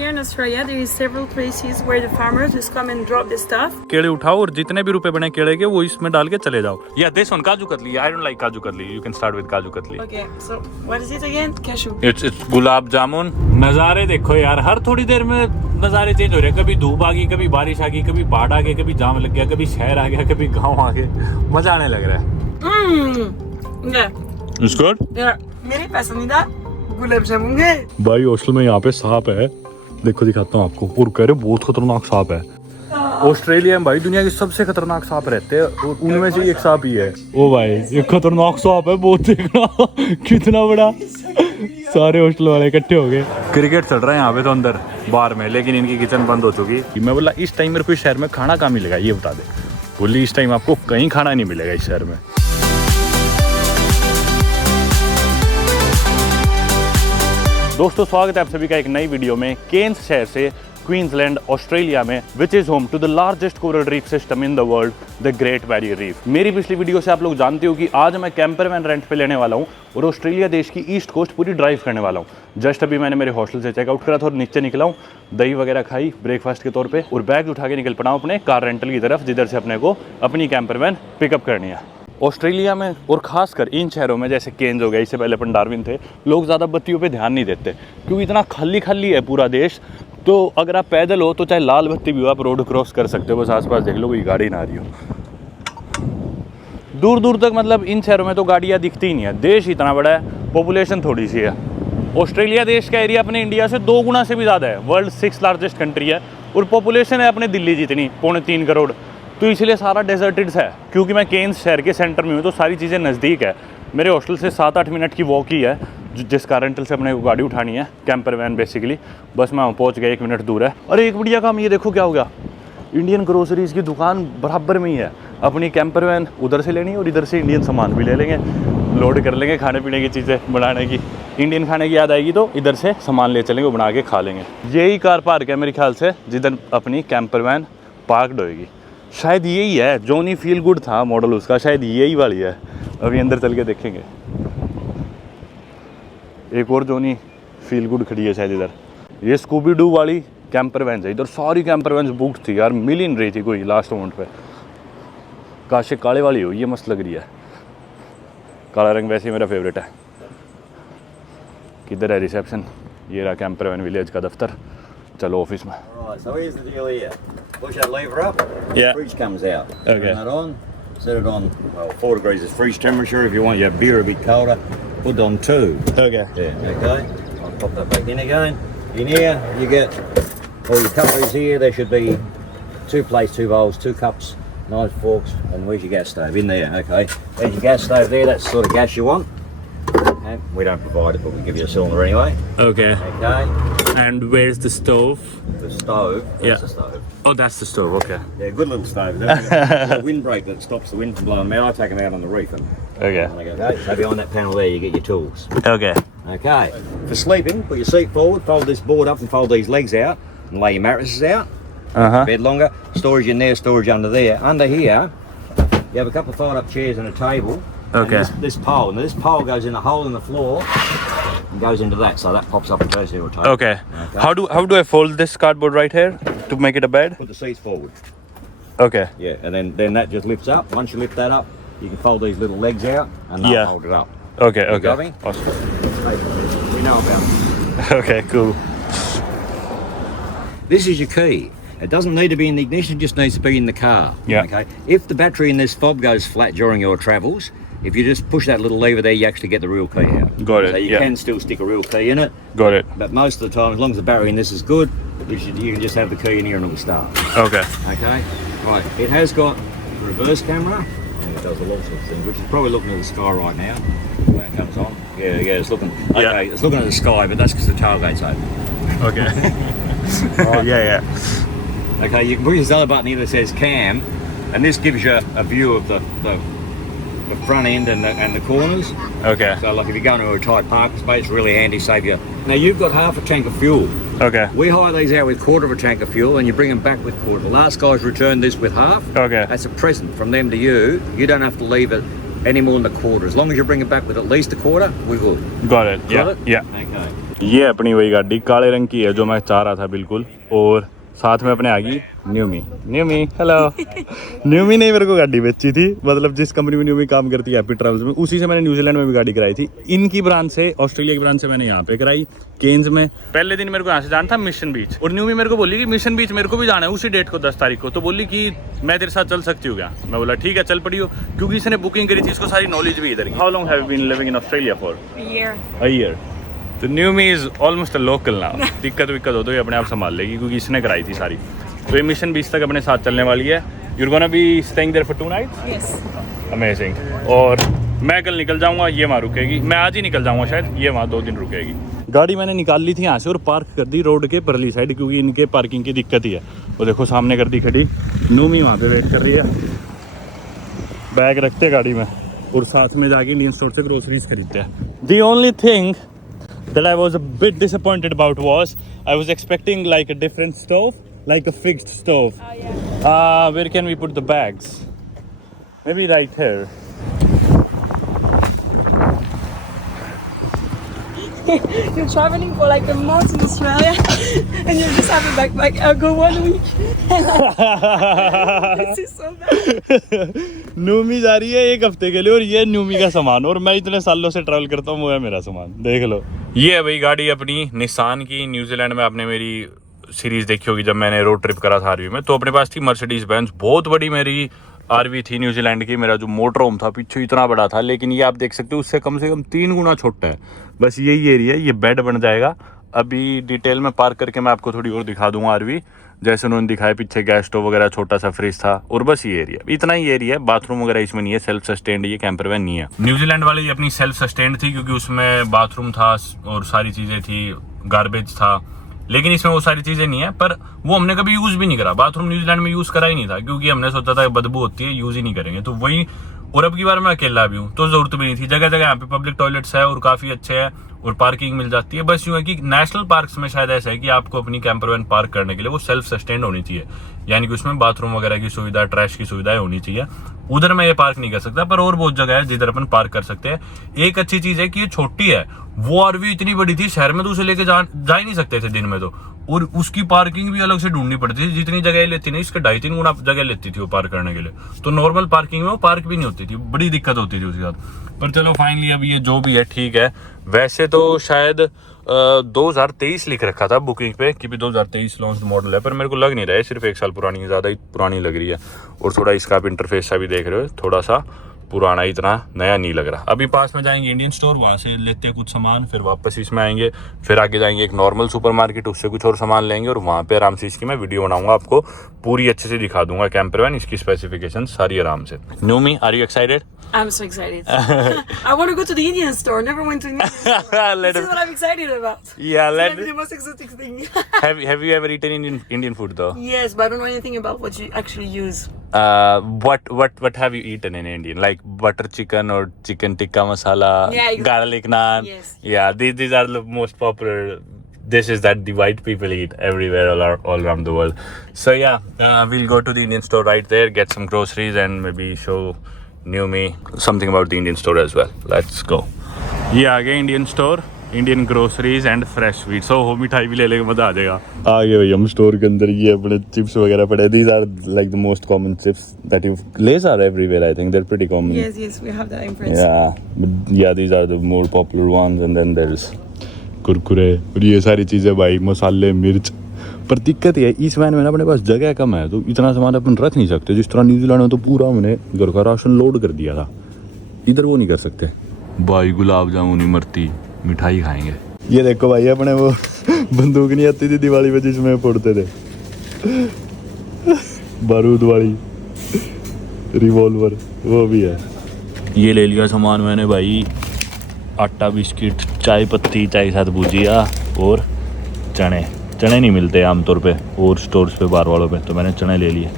here in Australia, there is several places where the farmers just come and drop the stuff. केले उठाओ और जितने भी रुपए बने केले के वो इसमें डाल के चले जाओ. Yeah, this one kaju katli. I don't like kaju katli. You can start with kaju katli. Okay, so what is it again? Cashew. It's gulab jamun. नज़ारे देखो यार, हर थोड़ी देर में नज़ारे चेंज हो रहे हैं. कभी धूप आ गई, कभी बारिश आ गई, कभी बाढ़ आ गई, कभी जाम लग गया, कभी शहर आ गया, कभी गाँव आ गए. मजा आने लग रहा है. Yeah. It's good? Yeah. मेरे पसंदीदा गुलाब जामुन है. भाई हॉस्टल में यहाँ पे सांप है, देखो दिखाता हूँ आपको. और कह रहे बहुत खतरनाक सांप है. ऑस्ट्रेलिया में भाई दुनिया के सबसे खतरनाक सांप रहते हैं और उनमें से एक सांप ही है. ओ भाई ये खतरनाक सांप है बहुत, देखना कितना बड़ा. सारे हॉस्टल वाले इकट्ठे हो गए. क्रिकेट चल रहा है यहाँ पे तो अंदर बार में, लेकिन इनकी किचन बंद हो चुकी. मैं बोला इस टाइम मेरे को शहर में खाना कहाँ मिलेगा ये बता दे. बोली इस टाइम आपको कहीं खाना नहीं मिलेगा इस शहर में. दोस्तों स्वागत है आप सभी का एक नई वीडियो में. केन्स शहर से क्वींसलैंड ऑस्ट्रेलिया में which is home to the largest coral reef system in the world, the Great Barrier Reef. मेरी पिछली वीडियो से आप लोग जानते हो कि आज मैं कैंपर वैन रेंट पे लेने वाला हूँ और ऑस्ट्रेलिया देश की ईस्ट कोस्ट पूरी ड्राइव करने वाला हूँ. जस्ट अभी मैंने मेरे हॉस्टल से चेकआउट करा था और नीचे निकला हूँ. दही वगैरह खाई ब्रेकफास्ट के तौर पे और बैग उठा के निकल पड़ा हूँ अपने कार रेंटल की तरफ, जिधर से अपने को अपनी कैंपर वैन पिकअप करनी है. ऑस्ट्रेलिया में और ख़ासकर इन शहरों में जैसे केन्स हो गया, इससे पहले अपन डार्विन थे, लोग ज़्यादा बत्तियों पे ध्यान नहीं देते क्योंकि इतना खाली खाली है पूरा देश. तो अगर आप पैदल हो तो चाहे लाल बत्ती भी हो आप रोड क्रॉस कर सकते हो. बस आसपास देख लो कोई गाड़ी ना आ रही हो. दूर दूर तक मतलब इन शहरों में तो गाड़ियाँ दिखती ही नहीं है. देश इतना बड़ा है, पॉपुलेशन थोड़ी सी है. ऑस्ट्रेलिया देश का एरिया अपने इंडिया से 2 गुना से भी ज़्यादा है. वर्ल्ड 6th लार्जेस्ट कंट्री है और पॉपुलेशन है अपने दिल्ली जितनी, 3.25 करोड़. तो इसलिए सारा डेजर्टेड है. क्योंकि मैं केन्स शहर के सेंटर में हूँ तो सारी चीज़ें नज़दीक है. मेरे हॉस्टल से 7-8 मिनट की वॉक ही है, जिस कार रेंटल से अपने को गाड़ी उठानी है, कैंपर वैन बेसिकली. बस मैं वहाँ पहुँच गया, 1 मिनट दूर है. अरे एक बढ़िया काम ये देखो क्या हो गया, इंडियन ग्रोसरीज़ की दुकान बराबर में ही है. अपनी कैंपर वैन उधर से लेनी है और इधर से इंडियन सामान भी ले लेंगे, लोड कर लेंगे खाने पीने की चीज़ें बनाने की. इंडियन खाने की याद आएगी तो इधर से सामान ले चलेंगे, वो बना के खा लेंगे. यही कार पार्क है मेरे ख्याल से जिधर अपनी कैंपर वैन पार्कड होएगी. शायद यही है. जॉनी फील गुड था मॉडल उसका, शायद यही वाली है. अभी अंदर चल के देखेंगे. एक और जॉनी फील गुड खड़ी है शायद इधर. ये स्कूबी डू वाली कैंपर वैन है. इधर सारी कैंपर वैन बुक्ड थी यार, मिल ही नहीं रही थी कोई लास्ट मोमेंट पे. काश काले वाली हो, ये मस्त लग रही है. काला रंग वैसे ही मेरा फेवरेट है. किधर है रिसेप्शन? ये रहा कैंपर वैन विलेज का दफ्तर. चलो ऑफिस में. Right, so here's the deal here. Push that lever up, Yeah. fridge comes out. Okay. Turn that on, set it on, well, 4 degrees is fridge temperature. If you want your beer a bit colder, put it on 2. Okay. Yeah, okay. I'll pop that back in again. In here, you get all your cutleries here. There should be 2 plates, 2 bowls, 2 cups, knives, forks, and where's your gas stove? In there, okay. There's your gas stove there, that's the sort of gas you want. Okay. We don't provide it, but we give you a cylinder anyway. Okay. Okay. And where's the stove? The stove, that's Yeah. the stove. Oh, that's the stove. Okay. Yeah, good little stove. There's a windbreak that stops the wind from blowing them out. I take them out on the reef and Okay. okay. So behind that panel there, you get your tools. Okay. Okay. For sleeping, put your seat forward, fold this board up, and fold these legs out, and lay your mattresses out. Bed longer. Storage in there, storage under there. Under here, you have a couple of fold-up chairs and a table. Okay. And this pole. Now this pole goes in a hole in the floor and goes into that, so that pops up and goes to a table. Okay. How do I fold this cardboard right here to make it a bed? Put the seats forward. Okay. Yeah, and then that just lifts up. Once you lift that up, you can fold these little legs out and they'll Yeah. hold it up. Okay. You Okay. got me? Awesome. We know about it. Okay. Cool. This is your key. It doesn't need to be in the ignition, it just needs to be in the car. Yeah. Okay. If the battery in this fob goes flat during your travels, if you just push that little lever there, you actually get the real key out. Got it, So you yeah. can still stick a real key in it, Got it. but most of the time, as long as the battery in this is good, you can just have the key in here and it will start. Okay. Okay. Right. It has got reverse camera. And it does all sorts of things, which is probably looking at the sky right now when it comes on. Yeah, it's looking. Okay, Yeah. it's looking at the sky, but that's because the tailgate's open. Okay. Right. Yeah. Okay, you can push this other button here that says cam, and this gives you a view of the front end and the corners. Okay. So like if you're going to a tight parking space, really handy, save you. Now you've got half a tank of fuel. Okay. We hire these out with quarter of a tank of fuel and you bring them back with quarter. The last guy's returned this with half. Okay. That's a present from them to you. You don't have to leave it any more than a quarter. As long as you bring it back with at least a quarter, we're good. Got it. Yeah. Got it? Yeah. Okay. ये अपनी वही गाड़ी काले रंग की है जो मैं चाह रहा था बिल्कुल। और साथ में अपने आ गई न्यूमी। न्यूमी हेलो। न्यूमी ने मेरे को गाड़ी बेची थी, मतलब जिस कंपनी में न्यूमी काम करती है हैप्पी ट्रैवल्स में, उसी से मैंने न्यूजीलैंड में भी गाड़ी कराई थी। इनकी ब्रांच से, ऑस्ट्रेलिया की ब्रांच से मैंने यहाँ पे कराई केन्स में। पहले दिन मेरे को यहाँ से जाना था मिशन बीच, और न्यूमी मेरे को बोली कि मिशन बीच मेरे को भी जाना है उसी डेट को 10 तारीख को। तो बोली कि मैं तेरे साथ चल सकती हूँ क्या? मैं बोला ठीक है चल पड़ी हो, क्योंकि इसने बुकिंग करी थी, इसको सारी नॉलेज भी इधर की। How long have you been living in Australia for? A year. तो Numi is almost a local now. दिक्कत विक्कत हो तो ये अपने आप संभाल लेगी क्योंकि इसने कराई थी सारी। तो ये मिशन बीच तक अपने साथ चलने वाली है। You are gonna be staying there for 2 nights? Yes. Amazing. और मैं कल निकल जाऊंगा, ये वहाँ रुकेगी। मैं आज ही निकल जाऊंगा शायद, ये वहाँ 2 दिन रुकेगी। गाड़ी मैंने निकाल ली थी यहाँ से और पार्क कर दी रोड के परली साइड, क्योंकि इनके पार्किंग की दिक्कत ही है। वो देखो सामने कर दी खड़ी। न्यूमी वहाँ पे वेट कर रही है। बैग रखते गाड़ी में और साथ में जाके इंडियन स्टोर से ग्रोसरीज खरीदते हैं। The only thing that I was a bit disappointed about was I was expecting like a different stove, like a fixed stove. Oh yeah. Where can we put the bags? Maybe right here. You're traveling for like a month in Australia and you just have a backpack. I'll go 1 week. This is so bad. न्यूमी जा रही है 1 हफ्ते के लिए और ये न्यूमी का सामान, और मैं इतने सालों से ट्रैवल करता हूँ वो है मेरा सामान। देख लो, ये है भाई गाड़ी अपनी निसान की। न्यूजीलैंड में आपने मेरी सीरीज देखी होगी जब मैंने रोड ट्रिप करा था आरवी में, तो अपने पास थी मर्सिडीज बेंज। बहुत बड़ी मेरी आरवी थी न्यूजीलैंड की। मेरा जो मोटर होम था पीछे इतना बड़ा था, लेकिन ये आप देख सकते हो उससे कम 3 गुना छोटा है। बस यही एरिया है, ये बेड बन जाएगा। अभी डिटेल में पार्क करके मैं आपको थोड़ी और दिखा दूंगा आरवी, जैसे उन्होंने दिखाया। पीछे गैस स्टोव वगैरह, छोटा सा फ्रिज था, और बस ये एरिया, इतना ही एरिया है। बाथरूम वगैरह इसमें नहीं है, सेल्फ सस्टेन्ड ये कैंपर वैन नहीं है। न्यूजीलैंड वाली अपनी सेल्फ सस्टेन्ड थी क्योंकि उसमें बाथरूम था और सारी चीज़ें थी, गार्बेज था। लेकिन इसमें वो सारी चीज़ें नहीं है, पर वो हमने कभी यूज़ भी नहीं करा। बाथरूम न्यूजीलैंड में यूज़ करा ही नहीं था क्योंकि हमने सोचा था बदबू होती है, यूज़ ही नहीं करेंगे। तो वही, और अब की बार मैं अकेला भी हूँ तो ज़रूरत भी नहीं थी। जगह जगह यहाँ पे पब्लिक टॉयलेट्स है और काफ़ी अच्छे हैं और पार्किंग मिल जाती है। बस यूँ है कि नेशनल पार्क्स में शायद ऐसा है कि आपको अपनी कैंपर वैन पार्क करने के लिए वो सेल्फ सस्टेन्ड होनी चाहिए, यानी कि उसमें बाथरूम वगैरह की सुविधा, ट्रैश की सुविधाएं होनी चाहिए। उधर मैं ये पार्क नहीं कर सकता, पर और बहुत जगह है जिधर अपन पार्क कर सकते हैं। एक अच्छी चीज है कि ये छोटी है। वो आरवी इतनी बड़ी थी, शहर में तो उसे लेके जा ही नहीं सकते थे दिन में तो, और उसकी पार्किंग भी अलग से ढूंढनी पड़ती थी। जितनी जगह लेती नहीं, इसके 2.5-3 गुना जगह लेती थी वो पार्क करने के लिए। तो नॉर्मल पार्किंग में वो पार्क भी नहीं होती थी, बड़ी दिक्कत होती थी उसके साथ। पर चलो फाइनली अब ये जो भी है ठीक है। वैसे तो शायद 2023 लिख रखा था बुकिंग पे कि भी 2023 लॉन्च मॉडल है, पर मेरे को लग नहीं रहा है, सिर्फ 1 साल पुरानी है, ज़्यादा ही पुरानी लग रही है। और थोड़ा इसका आप इंटरफेस सा भी देख रहे हो, थोड़ा सा पुराना, इतना नया नहीं लग रहा। अभी पास में जाएंगे इंडियन स्टोर, वहाँ से लेते हैं कुछ सामान, फिर वापस इसमें आएंगे, फिर आगे जाएंगे एक नॉर्मल सुपरमार्केट, उससे कुछ और सामान लेंगे, और वहाँ पे आराम से इसकी मैं वीडियो बनाऊंगा, आपको पूरी अच्छे से दिखा दूंगा कैंपर वैन, इसकी स्पेसिफिकेशन सारी आराम से। Numi, are you excited? I'm so excited. I want to go to the Indian store. Never went to the Indian store. This is what I'm excited about. Yeah, It's maybe the most exotic thing. Have you ever eaten Indian food though? Yes, but I don't know anything about what you actually use. What have you eaten in Indian? Like butter chicken or chicken tikka masala, Yeah, exactly. garlic naan. Yes. Yeah, these are the most popular dishes that the white people eat everywhere all around the world. So yeah, we'll go to the Indian store right there, get some groceries, and maybe show न्यूमी something about the Indian store as well. Let's go. ये आ गए Indian store, Indian groceries and fresh sweet. So हो मिठाई भी ले लेके मजा आ जाएगा। आ गए भाई हम स्टोर के अंदर। ये अपने चिप्स वगैरह पड़े। These are like the most common chips that you Lays are everywhere. I think they're pretty common. Yes, we have that in France. Yeah, these are the more popular ones, and then there's Kurkure और ये सारी चीज़ें भाई, मसाले, मिर्च। पर दिक्कत ये इस वैन में ना अपने पास जगह कम है, तो इतना सामान अपन रख नहीं सकते। जिस तरह न्यूजीलैंड में तो पूरा हमने घर का राशन लोड कर दिया था, इधर वो नहीं कर सकते भाई। गुलाब जामुन, इमरती, मिठाई खाएंगे। ये देखो भाई, अपने वो बंदूक नहीं आती थी दिवाली में जिसमें फोड़ते थे, बारूद वाली रिवॉल्वर, वो भी है। ये ले लिया सामान मैंने भाई, आटा, बिस्किट, चाय पत्ती, चाय साथ भुजिया और चने। चने नहीं मिलते आमतौर पे और स्टोर्स पे, बार वालों पे, तो मैंने चने ले लिए,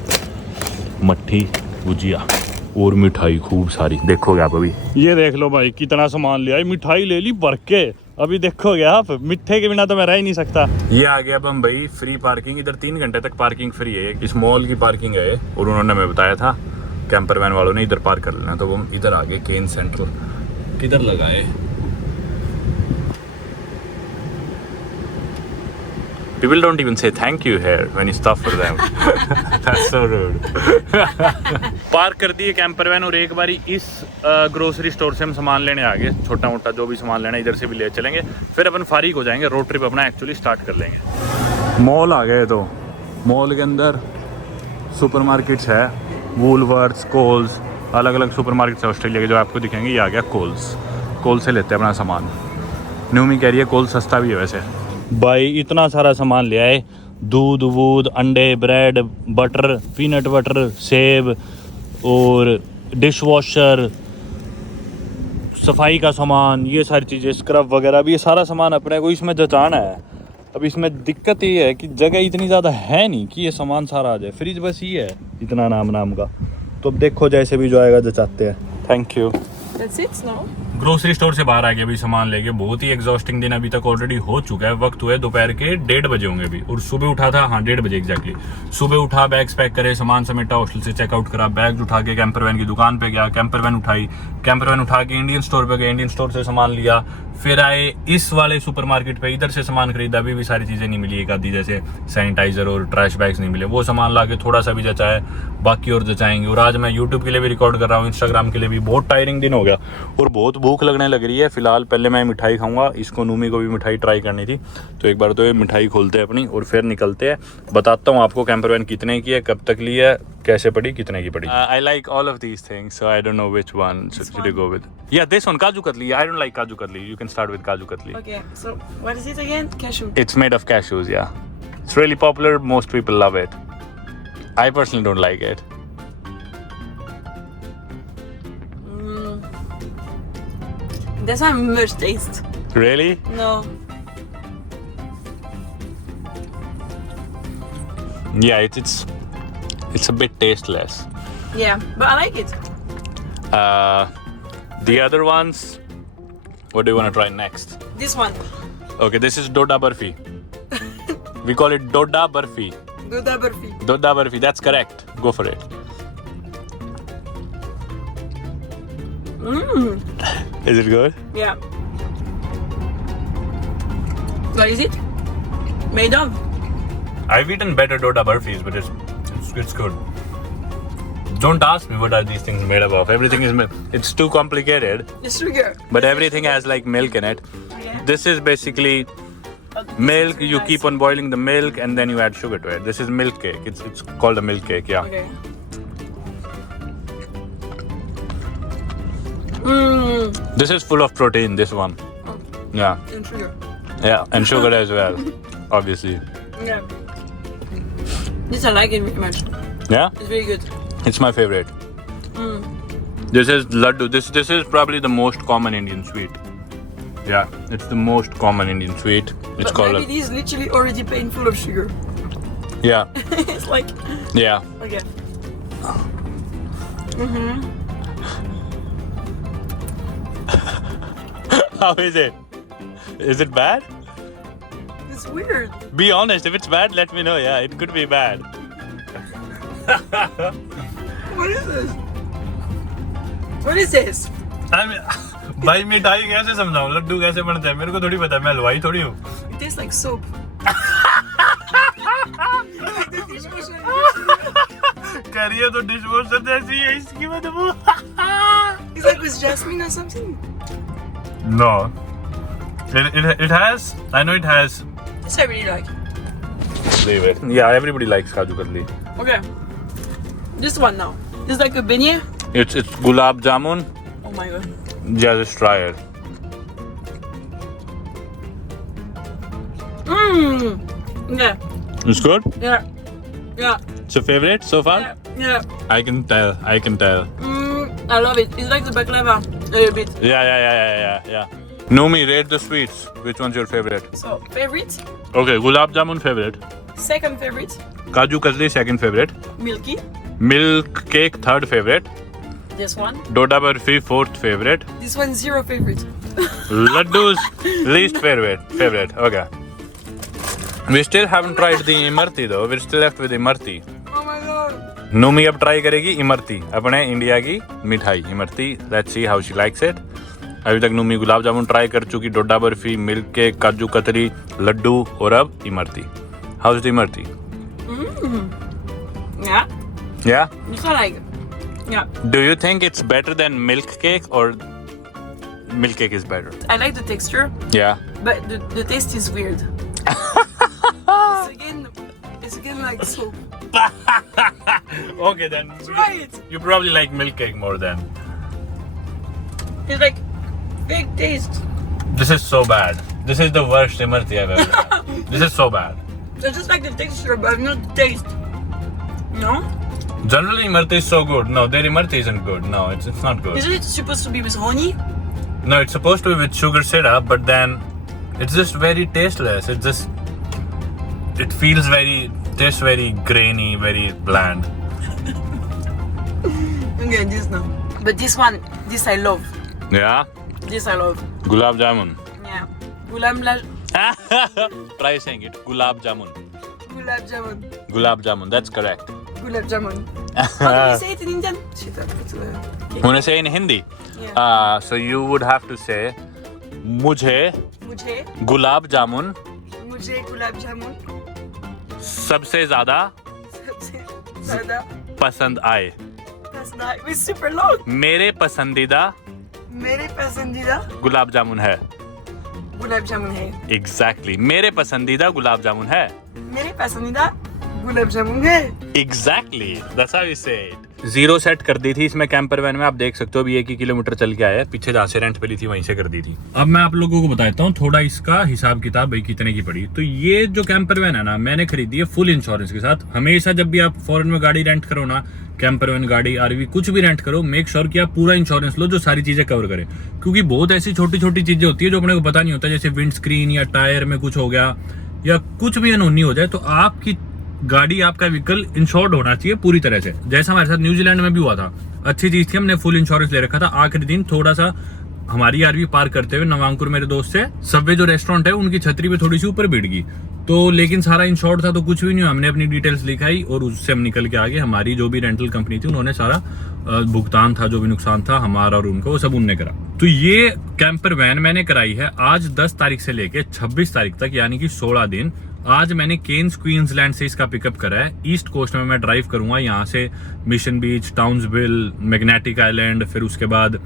मट्ठी, भुजिया और मिठाई खूब सारी। देखोगे आप अभी, ये देख लो भाई कितना सामान लिया है। मिठाई ले ली भर के, अभी देखोगे आप, मिठे के बिना तो मैं रह ही नहीं सकता। ये आ गया अब हम भाई फ्री पार्किंग। इधर 3 घंटे तक पार्किंग फ्री है। इस मॉल की पार्किंग है और उन्होंने हमें बताया था कैंपर वैन वालों ने इधर पार्क कर लेना, तो हम इधर आ गए। केन सेंट्रल किधर लगा है? People don't even say thank you here when you stop for them. That's so rude. Park कर दिए कैंपर वैन और एक बारी इस ग्रोसरी स्टोर से हम सामान लेने आ गए। छोटा मोटा जो भी सामान लेना है इधर से भी ले चलेंगे, फिर अपन फारिग हो जाएंगे, रोड ट्रिप अपना एक्चुअली स्टार्ट कर लेंगे। मॉल आ गए, तो मॉल के अंदर सुपरमार्केट्स है, वूलवर्थ्स, कोल्स, अलग अलग सुपरमार्केट्स है ऑस्ट्रेलिया के जो आपको दिखेंगे। ये आ गया कोल्स, कोल से लेते हैं अपना सामान। न्यूमी कह रही है कोल सस्ता भी है वैसे। भाई इतना सारा सामान ले आए, दूध वूध, अंडे, ब्रेड, बटर, पीनट बटर, सेब और डिश वॉशर, सफाई का सामान, ये सारी चीज़ें, स्क्रब वगैरह भी, ये सारा सामान अपने को इसमें जचाना है। अब इसमें दिक्कत ये है कि जगह इतनी ज़्यादा है नहीं कि ये सामान सारा आ जाए। फ्रिज बस ये है इतना नाम का, तो अब देखो जैसे भी जो आएगा जचाते हैं। Thank you. That's it now. Grocery store से बाहर आ गए अभी सामान लेके। बहुत ही एग्जॉस्टिंग दिन अभी तक ऑलरेडी हो चुका है। वक्त हुए दोपहर के 1:30 बजे होंगे अभी, और सुबह उठा था, हाँ 1:30 बजे एग्जैक्टली। सुबह उठा, बैग्स पैक करे, सामान समेटा, हॉस्टल से चेकआउट करा, बैग उठा के कैंपर वैन की दुकान पे गया, कैंपर वैन उठाई, कैंपर वैन उठा के इंडियन स्टोर पे गए, इंडियन स्टोर से सामान लिया, फिर आए इस वाले सुपरमार्केट पे, इधर से सामान खरीदा। अभी भी सारी चीज़ें नहीं मिली, एक आधी जैसे सैनिटाइजर और ट्रैश बैग्स नहीं मिले, वो सामान ला के थोड़ा सा भी जचाए, बाकी और जचाएंगे। और आज मैं यूट्यूब के लिए भी रिकॉर्ड कर रहा हूँ, इंस्टाग्राम के लिए भी। बहुत टायरिंग दिन हो गया और बहुत भूख लगने लग रही है। फिलहाल पहले मैं मिठाई खाऊंगा, इसको नूमी को भी मिठाई ट्राई करनी थी, तो एक बार तो ये मिठाई खोलते हैं अपनी और फिर निकलते हैं। बताता हूँ आपको कैंपर वैन कितने की है, कब तक ली है, कैसे पड़ी, कितने की पड़ी। I like all of these things, so I don't know which one should you go with. या this one, kaju katli. I don't like kaju katli, you can start with kaju katli. Okay, so what is it again? Cashew. It's made of cashews, yeah. It's really popular, most people love it. I personally don't like it. Doesn't have much taste. Really? No. Yeah, it's a bit tasteless. Yeah, but I like it. The other ones, what do you want to try next? This one. Okay, this is Doda Barfi. We call it Doda Barfi. Doda Barfi. Doda Barfi, that's correct. Go for it. Is it good? Yeah. What is it? Made of? I've eaten better Doda Barfis, but it's good. Don't ask me what are these things made up of. Everything is it's too complicated. It's sugar. But everything has like milk in it. Yeah. This is basically milk. You keep on boiling the milk and then you add sugar to it. This is milk cake. It's called a milk cake. Yeah. Okay. This is full of protein. This one. Oh, Yeah. and sugar. Yeah, and sugar as well. Obviously. Yeah. This I like it very much. Yeah. It's very good. It's my favorite. This is laddu. This is probably the most common Indian sweet. Yeah, it's the most common Indian sweet. It's But called. maybe it is literally already packed full of sugar. Yeah, It's like, yeah. okay. How is it? Is it bad? It's weird. Be honest. If it's bad, let me know. Yeah, it could be bad. What is this? What is this? भाई मिठाई कैसे समझाऊं, लड्डू कैसे बनते हैं, मेरे को थोड़ी पता है, मैं हलवाई थोड़ी हूँ। It tastes like soap. कह रही है तो डिश वॉशर जैसी है इसकी बदबू। It's like with jasmine or something. No. It has. I know it has. This I really like. Leave it. Yeah, everybody likes Kaju Katli. Okay. This one now. This is like a beignet. It's gulab jamun. Oh my god. Yeah, just try it. Yeah. It's good. Yeah. Yeah. It's your favorite so far. Yeah. Yeah. I can tell. I love it. It's like the baklava a little bit. Yeah. Numi, rate the sweets. Which one's your favorite? So favorite, Okay, gulab jamun favorite. second favorite, Kaju Katli second favorite. milky. Milk cake third favorite. This one. Doda Barfi fourth favorite. This one zero favorite. Laddu's least favorite. Okay. We still haven't tried the imarti though. We're still left with imarti. Oh my god. नूमी अब try करेगी इमरती, अपने India की मिठाई Imarti. Let's see how she likes it. अभी तक नूमी gulab jamun try कर चुकी, डोडा barfi, milk cake, काजू कतरी, लड्डू और अब Imarti. How's the Imarti? Yeah. Yeah? It's not like. Yeah. Do you think it's better than milk cake or milk cake is better? I like the texture, Yeah. but the taste is weird. It's again like soap. Okay then. Try it. You probably like milk cake more than. It's like fake taste. This is so bad. This is the worst Imarti I've ever had. This is so bad. I just like the texture, but not the taste. No? Generally Imarti is so good. No, their Imarti isn't good. No, it's not good. Isn't it supposed to be with honey? No, it's supposed to be with sugar syrup, but then it's just very tasteless. It tastes very grainy, very bland. Okay, this no. But this I love. Yeah? This I love. Gulab jamun. Yeah. Try saying it. Gulab jamun. Gulab jamun. Gulab jamun. That's correct. Gulab jamun. How do we say it in Indian? Shit, I forgot to. Want to say in Hindi? Yeah. So you would have to say, मुझे मुझे गुलाब जामुन गुलाब जामुन सबसे ज़्यादा सबसे ज़्यादा पसंद आए. That's not. It's super long. मेरे पसंदीदा गुलाब जामुन है. गुलाब जामुन है. Exactly. मेरे पसंदीदा गुलाब जामुन है. मेरे पसंदीदा गुलाब जामुन है. Exactly. That's how we say it. 0 set कर दी थी इसमें कैंपर वैन में. आप देख सकते हो अभी 1 किलोमीटर चल के आया. पीछे जहाँ से रेंट पे ली थी वहीं से कर दी थी. अब मैं आप लोगों को बताता हूँ थोड़ा इसका हिसाब किताब भाई कितने की पड़ी. तो ये जो कैंपर वैन है ना, मैंने खरीदी है फुल इंश्योरेंस के साथ. हमेशा जब भी आप फॉरेन में गाड़ी रेंट करो ना, कैंपर वैन, गाड़ी, आरवी, कुछ भी रेंट करो, मेक श्योर कि आप पूरा इंश्योरेंस लो जो सारी चीजें कवर करे. क्योंकि बहुत ऐसी छोटी छोटी चीजें होती है जो अपने को पता नहीं होता, जैसे विंड स्क्रीन या टायर में कुछ हो गया या कुछ भी अनहोनी हो जाए, तो आपकी गाड़ी, आपका व्हीकल इंश्योर्ड होना चाहिए पूरी तरह से. जैसा हमारे साथ न्यूजीलैंड में भी हुआ था. अच्छी चीज थी, हमने फुल इंश्योरेंस ले रखा था. आखिरी दिन थोड़ा सा हमारी आरवी पार करते हुए नवांकुर मेरे दोस्त से सबवे जो रेस्टोरेंट है उनकी छतरी पे थोड़ी सी ऊपर भिड़ गई. तो लेकिन सारा इंश्योर्ड था तो कुछ भी नहीं हुआ. हमने अपनी डिटेल्स लिखाई और उससे हम निकल के आगे. हमारी जो भी रेंटल कंपनी थी उन्होंने सारा भुगतान था, जो भी नुकसान था हमारा और उनका, वो सब उनने करा. तो ये कैंपर वैन मैंने कराई है आज 10 तारीख से लेके 26 तारीख तक, यानी कि 16 दिन. आज मैंने केन्स क्वींसलैंड से इसका पिकअप करा है. ईस्ट कोस्ट में मैं ड्राइव करूंगा, यहाँ से मिशन बीच, टाउन्सविल, मैग्नेटिक आइलैंड, फिर उसके बाद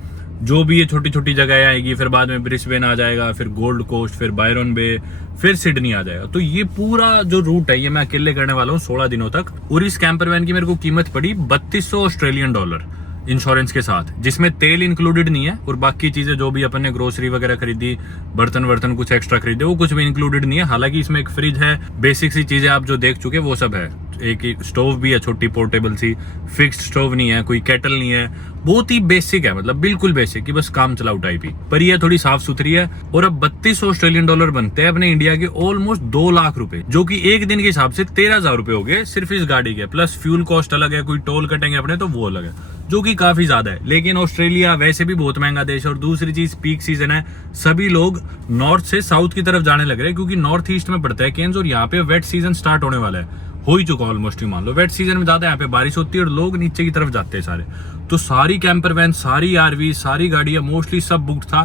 जो भी ये छोटी छोटी जगह आएगी, फिर बाद में ब्रिस्बेन आ जाएगा, फिर गोल्ड कोस्ट, फिर बायरन बे, फिर सिडनी आ जाएगा. तो ये पूरा जो रूट है ये मैं अकेले करने वाला हूँ 16 दिनों तक. और इस कैंपर वैन की मेरे को कीमत पड़ी $3200 इंश्योरेंस के साथ, जिसमें तेल इंक्लूडेड नहीं है और बाकी चीजें जो भी अपन ने ग्रोसरी वगैरह खरीदी, बर्तन कुछ एक्स्ट्रा खरीदे, वो कुछ भी इंक्लूडेड नहीं है. हालांकि इसमें एक फ्रिज है, बेसिक सी चीजें आप जो देख चुके वो सब है. एक स्टोव भी है छोटी पोर्टेबल सी, फिक्स्ड स्टोव नहीं है, कोई केटल नहीं है, बहुत ही बेसिक है, मतलब बिल्कुल बेसिक कि बस काम चलाओ टाइप ही. पर ये थोड़ी साफ सुथरी है. और अब $3200 बनते हैं अपने इंडिया के ऑलमोस्ट 2 लाख रुपए, जो कि एक दिन के हिसाब से 13,000 रुपए हो गए सिर्फ इस गाड़ी के. प्लस फ्यूल कॉस्ट अलग है, कोई टोल कटेंगे अपने तो वो अलग है, जो कि काफी ज्यादा है. लेकिन ऑस्ट्रेलिया वैसे भी बहुत महंगा देश है. और दूसरी चीज पीक सीजन है, सभी लोग नॉर्थ से साउथ की तरफ जाने लग रहे हैं, क्योंकि नॉर्थ ईस्ट में पड़ता है केन्स और यहाँ पे वेट सीजन स्टार्ट होने वाला है, हो ही चुका ऑलमोस्ट. ही मान लो वेट सीजन में ज्यादा यहाँ पे बारिश होती है और लोग नीचे की तरफ जाते हैं सारे. तो सारी कैंपर वैन, सारी आरवी, सारी गाड़ियां मोस्टली सब बुक था,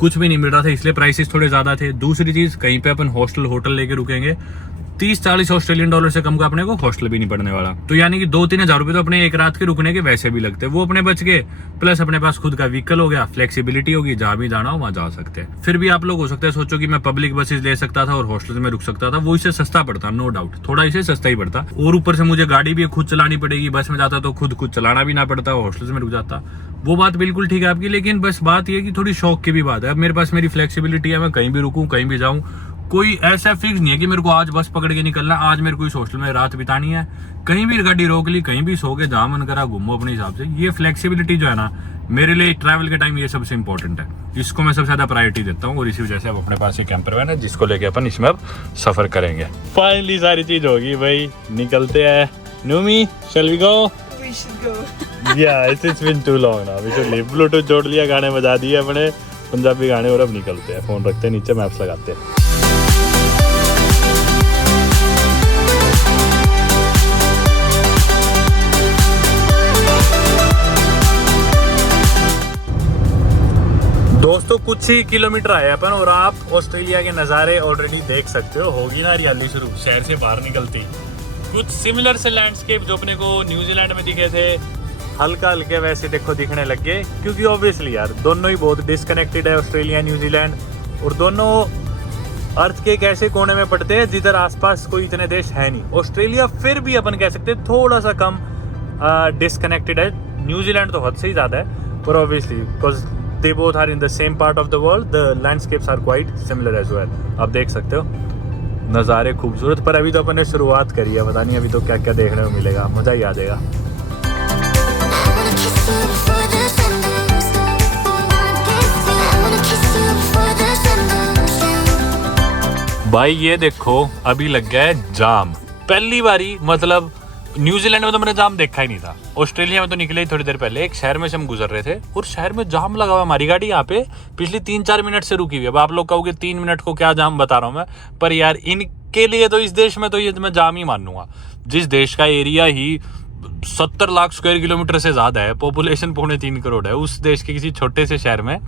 कुछ भी नहीं मिल रहा था, इसलिए प्राइसेस थोड़े ज्यादा थे. दूसरी चीज, कहीं पे अपन होटल लेके रुकेंगे, $30-40 से कम का अपने को हॉस्टल भी नहीं पड़ने वाला. तो यानी कि 2-3 हजार रुपए तो अपने एक रात के रुकने के वैसे भी लगते हैं, वो अपने बच गए. प्लस अपने पास खुद का व्हीकल हो गया, फ्लेक्सिबिलिटी होगी, जहां भी जाना हो वहां जा सकते हैं. फिर भी आप लोग हो सकते हैं सोचो कि मैं पब्लिक बसेस ले सकता था और हॉस्टल में रुक सकता था, वो इससे सस्ता पड़ता, नो डाउट, थोड़ा इसे सस्ता ही पड़ता. और ऊपर से मुझे गाड़ी भी खुद चलानी पड़ेगी. बस में जाता तो खुद चलाना भी ना पड़ता, हॉस्टल में रुक जाता. वो बात बिल्कुल ठीक है आपकी, लेकिन बस बात यह कि थोड़ी शौक की भी बात है. अब मेरे पास मेरी फ्लेक्सिबिलिटी है, मैं कहीं भी रुकूं, कहीं भी जाऊं. कोई ऐसा फिक्स नहीं है कि मेरे को आज बस पकड़ के निकलना, आज मेरे को इस हॉस्टल में रात बितानी है. कहीं भी गाड़ी रोक ली, कहीं भी सो के, जहां मन करा घूमो अपने हिसाब से. ये फ्लेक्सिबिलिटी जो है ना, मेरे लिए ट्रैवल के टाइम ये सबसे इंपॉर्टेंट है. इसको मैं सबसे ज्यादा प्रायोरिटी देता हूँ और इसी वजह से अब अपने पास एक कैंपर वैन है जिसको लेके अपन इसमें अब सफर करेंगे. फाइनली सारी चीज होगी भाई, निकलते हैं. Numi, shall we go? We should go. Yeah, it's been too long now. We should leave. Bluetooth जोड़ लिया, गाने बजा दिए अपने पंजाबी गाने, और अब निकलते हैं. फोन रखते हैं नीचे, मैप्स लगाते हैं. दोस्तों कुछ ही किलोमीटर आए अपन और आप ऑस्ट्रेलिया के नज़ारे ऑलरेडी देख सकते हो। होगी ना हरियाली शुरू शहर से बाहर निकलती। कुछ सिमिलर से लैंडस्केप जो अपने को न्यूजीलैंड में दिखे थे हल्का हल्के वैसे देखो दिखने लग गए, क्योंकि ऑब्वियसली यार दोनों ही बहुत डिस्कनेक्टेड है, ऑस्ट्रेलिया न्यूजीलैंड, और दोनों अर्थ के एक ऐसे कोने में पड़ते हैं जिधर आसपास कोई इतने देश है नहीं। ऑस्ट्रेलिया फिर भी अपन कह सकते हैं थोड़ा सा कम डिस्कनेक्टेड है, न्यूजीलैंड तो हद से ही ज़्यादा है, पर obviously because they both are in the same part of the world the landscapes are quite similar as well. आप देख सकते हो नज़ारे खूबसूरत, पर अभी तो अपन ने शुरुआत करी है, पता नहीं अभी तो क्या क्या देखने को मिलेगा, मज़ा ही आ जाएगा। भाई ये देखो अभी लग गया है जाम, पहली बारी, मतलब न्यूजीलैंड में तो मैंने जाम देखा ही नहीं था, ऑस्ट्रेलिया में तो निकले ही थोड़ी देर पहले। एक शहर में से हम गुजर रहे थे और शहर में जाम लगा हुआ, हमारी गाड़ी यहाँ पे पिछली 3-4 मिनट से रुकी हुई है। अब आप लोग कहोगे 3 मिनट को क्या जाम बता रहा हूँ मैं, पर यार इनके लिए तो इस देश में तो ये मैं जाम ही मानूंगा। जिस देश का एरिया ही 70 लाख स्क्वायर किलोमीटर से ज़्यादा है, पॉपुलेशन 3.25 करोड़ है, उस देश के किसी छोटे से शहर में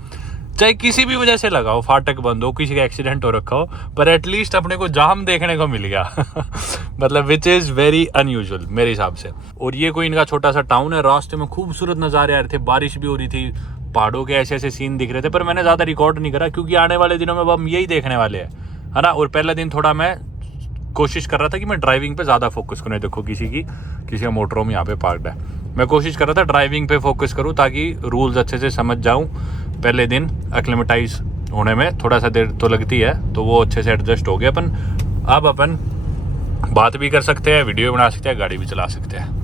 चाहे किसी भी वजह से लगा हो, फाटक बंद हो, किसी का एक्सीडेंट हो रखा हो, पर एटलीस्ट अपने को जाम देखने को मिल गया मतलब विच इज़ वेरी अनयूजुअल मेरे हिसाब से। और ये कोई इनका छोटा सा टाउन है, रास्ते में खूबसूरत नज़ारे आ रहे थे, बारिश भी हो रही थी, पहाड़ों के ऐसे ऐसे सीन दिख रहे थे, पर मैंने ज़्यादा रिकॉर्ड नहीं करा क्योंकि आने वाले दिनों में हम यही देखने वाले हैं, है ना। और पहला दिन थोड़ा मैं कोशिश कर रहा था कि मैं ड्राइविंग पे ज़्यादा फोकस करूँ। देखो किसी का मोटर होम यहाँ पे पार्कड है, मैं कोशिश कर रहा था ड्राइविंग पे फोकस करूँ ताकि रूल्स अच्छे से समझ जाऊँ। पहले दिन एक्लेमेटाइज होने में थोड़ा सा देर तो लगती है, तो वो अच्छे से एडजस्ट हो गया अपन। अब अपन बात भी कर सकते हैं, वीडियो बना सकते हैं, गाड़ी भी चला सकते हैं।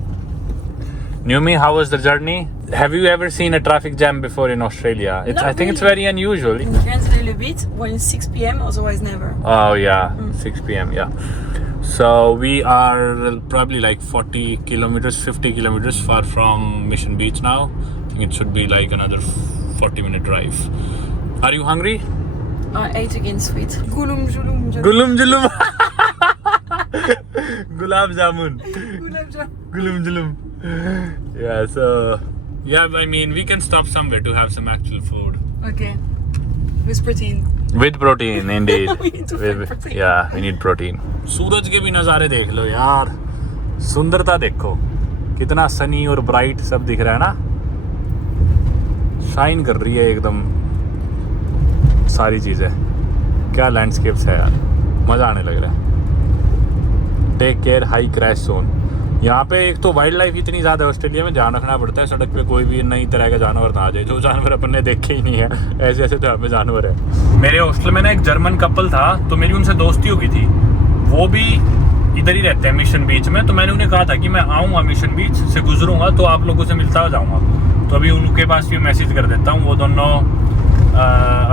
Numi, how was the journey? Have you ever seen a traffic jam before in Australia? I think it's very unusual. It depends a little bit when it's 6 p.m. Otherwise never. Oh yeah, 6 p.m. Yeah. So we are probably like 40 kilometers, 50 kilometers far from Mission Beach now. I think it should be like another 40-minute drive. Are you hungry? I ate again sweet. Gulum julum. Gulum julum. Gulab jamun. Gulab jamun. Gulum julum. Yeah, so yeah, I mean we can stop somewhere to have some actual food. Okay. With protein. With protein, indeed. We need to find protein. Yeah, we need protein. सूरज के भी नज़ारे देख लो यार, सुंदरता देखो, कितना सनी और bright सब दिख रहा है ना, शाइन कर रही है एकदम सारी चीज़ें। क्या लैंडस्केप्स है यार, मज़ा आने लग रहा है। Take care high crash zone. यहाँ पे एक तो वाइल्ड लाइफ इतनी ज़्यादा है ऑस्ट्रेलिया में, ध्यान रखना पड़ता है सड़क पे कोई भी नई तरह का जानवर ना आ जाए, जो जानवर अपन ने देखे ही नहीं है, ऐसे ऐसे तो यहाँ पे जानवर है। मेरे हॉस्टल में ना एक जर्मन कपल था, तो मेरी उनसे दोस्ती हो गई थी, वो भी इधर ही रहते हैं मिशन बीच में, तो मैंने उन्हें कहा था कि मैं आऊँगा मिशन बीच से गुजरूँगा तो आप लोगों से मिलता जाऊँगा। तो अभी उनके पास भी मैसेज कर देता हूँ, वो दोनों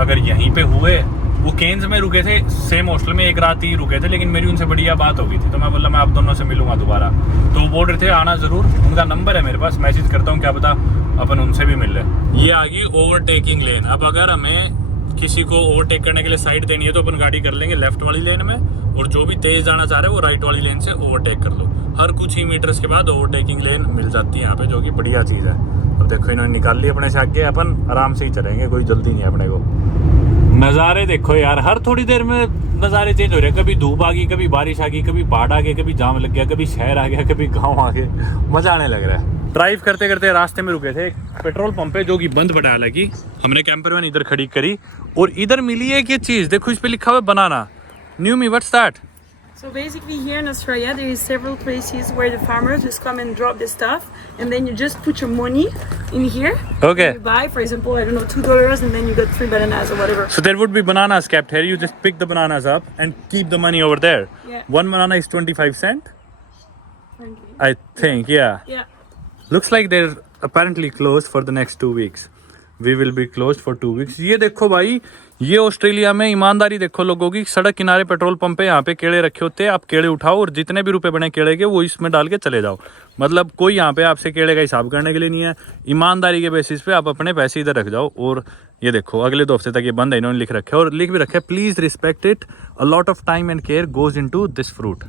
अगर यहीं पे हुए, वो केन्स में रुके थे, सेम हॉस्टल में एक रात ही रुके थे, लेकिन मेरी उनसे बढ़िया बात हो गई थी, तो मैं बोला मैं आप दोनों से मिलूंगा दोबारा। तो वो बोल रहे थे आना ज़रूर, उनका नंबर है मेरे पास, मैसेज करता हूँ, क्या पता अपन उनसे भी मिल रहे। ये आ गई ओवरटेकिंग लेन। अब अगर हमें किसी को ओवरटेक करने के लिए साइड देनी है तो अपन गाड़ी कर लेंगे लेफ्ट वाली लेन में, और जो भी तेज़ जाना चाह रहे हैं वो राइट वाली लेन से ओवरटेक कर लो। हर कुछ ही मीटर्स के बाद ओवरटेकिंग लेन मिल जाती है यहाँ पे, जो कि बढ़िया चीज़ है। अब देखो इन्होंने निकाल ली अपने से आगे, अपन आराम से ही चलेंगे, कोई जल्दी नहीं है अपने को। नज़ारे देखो यार, हर थोड़ी देर में नज़ारे चेंज हो रहे हैं, कभी धूप आ गई, कभी बारिश आ गई, कभी बाढ़ आ गई, कभी जाम लग गया, कभी शहर आ गया, कभी गांव आ गए, मज़ा आने लग रहा है। ड्राइव करते करते रास्ते में रुके थे एक पेट्रोल पंप पे, जो कि बंद पड़ा, हालांकि हमने कैंपर वैन इधर खड़ी करी और इधर मिली है एक चीज़, देखो इस पे लिखा हुआ है banana. Numi, what's that? So basically here in Australia there is several places where the farmers just come and drop the stuff, and then you just put your money in here. Okay. You buy, for example, I don't know, $2, and then you get 3 bananas or whatever. So there would be bananas kept here. You just pick the bananas up and keep the money over there. Yeah. One banana is 25 cents. Frankly. I think, yeah. Yeah. Looks like they're apparently closed for the next 2 weeks. We will be closed for 2 weeks. ये देखो भाई, ये Australia में ईमानदारी देखो लोगों की। सड़क किनारे पेट्रोल पंप पे यहाँ पे केले रखे होते हैं, आप केले उठाओ और जितने भी रुपए बने केले के वो इसमें डाल के चले जाओ। मतलब कोई यहाँ पे आपसे केले का हिसाब करने के लिए नहीं है, ईमानदारी के बेसिस पे आप अपने पैसे इधर रख जाओ। और ये देखो अगले 2 हफ्ते तक ये बंद है, इन्होंने लिख रखे है, और लिख भी रखे है please respect it, a lot of time and care goes into this fruit.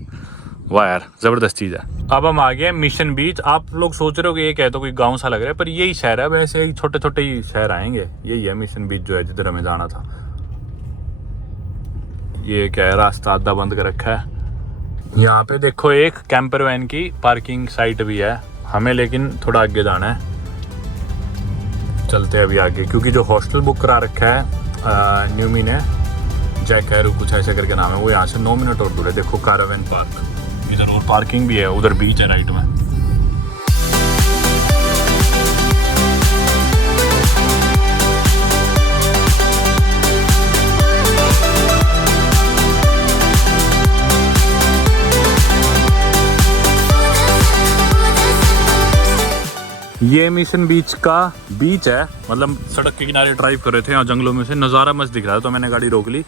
वाह यार ज़बरदस्त चीज़ है। अब हम आ गए मिशन बीच। आप लोग सोच रहे हो कि ये क्या तो कोई गांव सा लग रहा है, पर यही शहर है। वैसे ही छोटे छोटे ही शहर आएंगे। यही है मिशन बीच जो है जिधर हमें जाना था। ये क्या है, रास्ता आधा बंद कर रखा है। यहाँ पे देखो एक कैंपर वैन की पार्किंग साइट भी है हमें, लेकिन थोड़ा आगे जाना है। चलते हैं अभी आगे, क्योंकि जो हॉस्टल बुक करा रखा है न्यूमी ने, जैक कैरू कुछ ऐसे करके नाम है, वो यहाँ से 9 मिनट और दूर है। देखो कारावैन पार्क, इधर और पार्किंग भी है, उधर बीच है राइट में। ये मिशन बीच का बीच है, मतलब सड़क के किनारे ड्राइव कर रहे थे, यहाँ जंगलों में से नज़ारा मस्त दिख रहा है, तो मैंने गाड़ी रोक ली।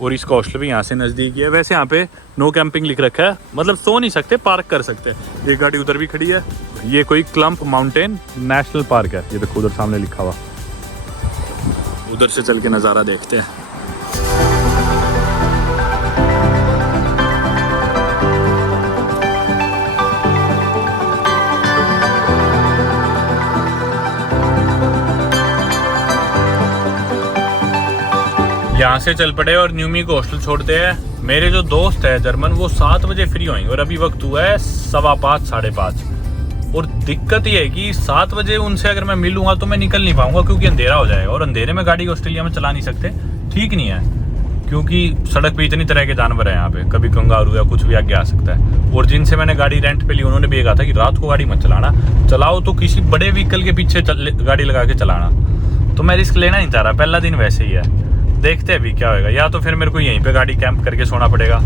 और इसका हॉस्टल भी यहाँ से नज़दीक है। वैसे यहाँ पे नो कैंपिंग लिख रखा है, मतलब सो नहीं सकते, पार्क कर सकते हैं। ये गाड़ी उधर भी खड़ी है। ये कोई क्लम्प माउंटेन नेशनल पार्क है, ये देखो उधर सामने लिखा हुआ। उधर से चल के नज़ारा देखते हैं। यहाँ से चल पड़े और न्यूमी को हॉस्टल छोड़ते हैं। मेरे जो दोस्त है जर्मन, वो 7 बजे फ्री होंगे और अभी वक्त हुआ है 5:15 साढ़े 5। और दिक्कत ये है कि 7 बजे उनसे अगर मैं मिलूंगा तो मैं निकल नहीं पाऊंगा, क्योंकि अंधेरा हो जाएगा, और अंधेरे में गाड़ी ऑस्ट्रेलिया में चला नहीं सकते, ठीक नहीं है। क्योंकि सड़क पे इतनी तरह के जानवर हैं यहाँ पे, कभी कंगारू या कुछ भी आगे आ सकता है। और जिनसे मैंने गाड़ी रेंट पे ली, उन्होंने भी ये कहा था कि रात को गाड़ी मत चलाना, चलाओ तो किसी बड़े व्हीकल के पीछे गाड़ी लगा के चलाना। तो मैं रिस्क लेना नहीं चाह रहा, पहला दिन वैसे ही है, देखते हैं अभी क्या होएगा। या तो फिर मेरे को यहीं पे गाड़ी कैंप करके सोना पड़ेगा,